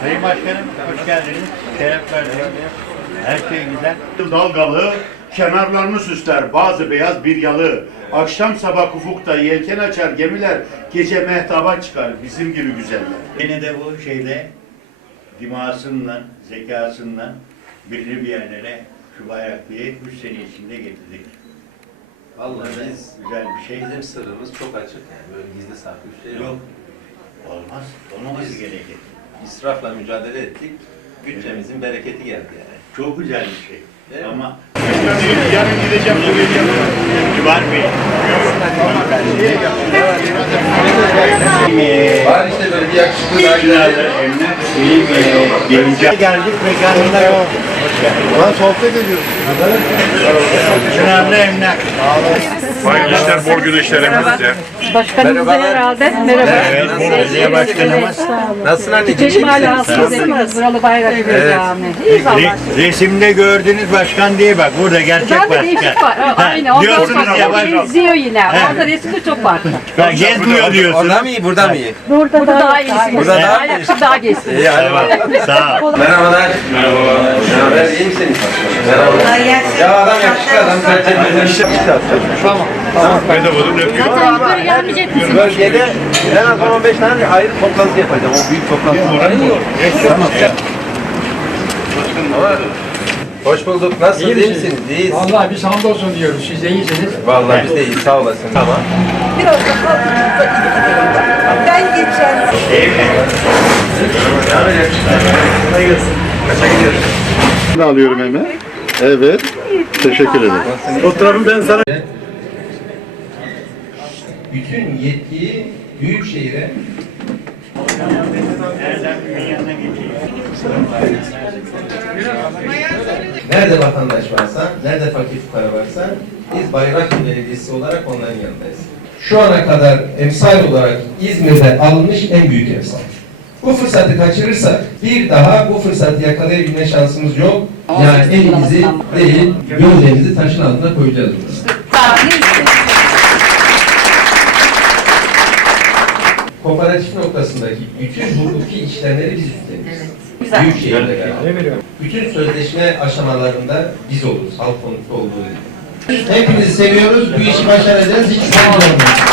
Sayın Başkanım hoş geldiniz. Şeref verdiniz. Her şey güzel. dalgalı, kenarlarını süsler bazı beyaz bir yalı. Akşam sabah ufukta yelken açar gemiler, gece mehtaba çıkar bizim gibi güzeller. Yine de bu şeyde dimasından, zekasından belirli bir yerlere şu bayraklığı 3 sene içinde getirdik. Vallahi biz, güzel bir şey. bizim sırrımız çok açık yani böyle gizli saklı bir şey yok. Yok. Olmaz. Olmaması gerekir. İsrafla mücadele ettik, bütçemizin bereketi geldi yani. Çok güzel bir şey. Değil mi? Ama Yarın gideceğim. Kibar Bey. Var işte iyi. Geldik mekanında yok. Lan sohbet ediyoruz. Günahlı emlak. Hayırlı işler, bol güneşler hepinize. Başkanımız da herhalde. Merhaba. Evet, belediye başkanımız. Nasılsın anneciğim? Çeşme Alası'nız. Buralı bayrak evet. İyi. Re- resimde gördüğünüz başkan diye bak burada gerçek Ben de başkan. değişik var. Ondan Diyorsunuz ya başkan. benziyor yine. Orada resmi çok. Ben gezmiyor diyorsun. Orada mı iyi, burada mı iyi? Burada, daha iyisi. Burada daha Ayaksı daha geçsin. İyi, hadi bakalım. Sağ ol. Merhabalar. Merhabalar. Ne haber, iyi misiniz? Merhabalar. Ya adam yakışıklı adam, kaliteli. İşte Bedavadan öpüyorum. Zaten yukarı gelmeyecek misin? bölgede en az 15 tane ayrı toplantı yapacağım. O büyük toplantı. Tamam. Ama Hoş bulduk. Nasılsınız? İyi misiniz? İyiyiz. Vallahi biz hamdolsun diyoruz. Siz de iyisiniz. Vallahi biz de iyiyiz. Sağ olasın. Tamam. Ben geçen Ne alıyorum hemen? Evet. Teşekkür ederim. Oturalım ben sana. Bütün yetkiyi Büyükşehir'e nerede vatandaş varsa, nerede fakir fukara varsa biz Bayraklı Belediyesi olarak onların yanındayız. Şu ana kadar emsal olarak İzmir'de alınmış en büyük emsal. Bu fırsatı kaçırırsak bir daha bu fırsatı yakalayabilme şansımız yok. Yani elimizi değil, gözlerimizi taşın altına koyacağız. burada. Kooperatif noktasındaki bütün hukuki işlemleri biz üstleniyoruz. Büyükşehir'de beraber. Bütün sözleşme aşamalarında biz oluruz, halk konusu olduğu gibi. Hepinizi seviyoruz, bu işi başaracağız, hiç sorun olmayacak.